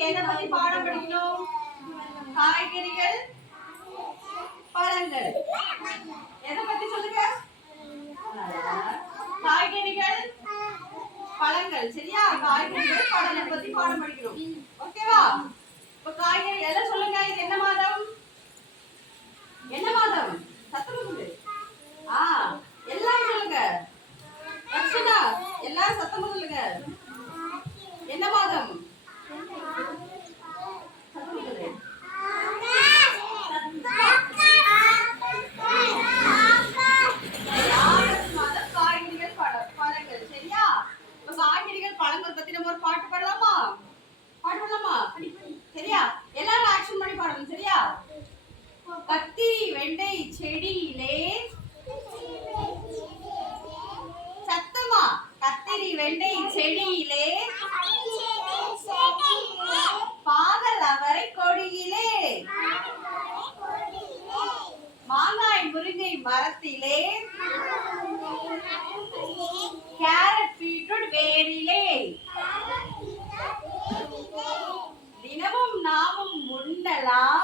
இன்னைக்கு எதை பத்தி பாடம் படிக்கணும்? காய்கறிகள், பழங்கள். எதை பத்தி சொல்லுங்க? காய்கறிகள், பழங்கள். சரியா? காய்கறிகள், பழங்கள் பத்தி பாடம் படிக்கணும். ஓகேவா? இப்ப காய்கறி எல்லாம் சொல்லுங்க. இது என்ன மாதம்? என்ன மாதம்? சத்தமா சொல்லு. எல்லாம் சொல்லுங்க. ரக்ஷனா எல்லாரும் சத்தமா சொல்லுங்க. என்ன மாதம்? காய்கறிகள், பழங்கள். சரியா? இப்ப காய்கறிகள், பழங்கள் பத்தி நம்ம ஒரு பாட்டு பாடலாமா? சரியா? எல்லாரும் ஆக்ஷன் பண்ணி பாடணும். சரியா? கத்திரி வெண்டை செடியிலே சத்தமா கத்திரி வெண்டை செடியிலே பாகல் அவரை கொடியிலே மாங்காய் முருங்கை மரத்திலே கேரட் பீட்ரூட் வேரிலே தினமும் நாமும் உண்ணலாம்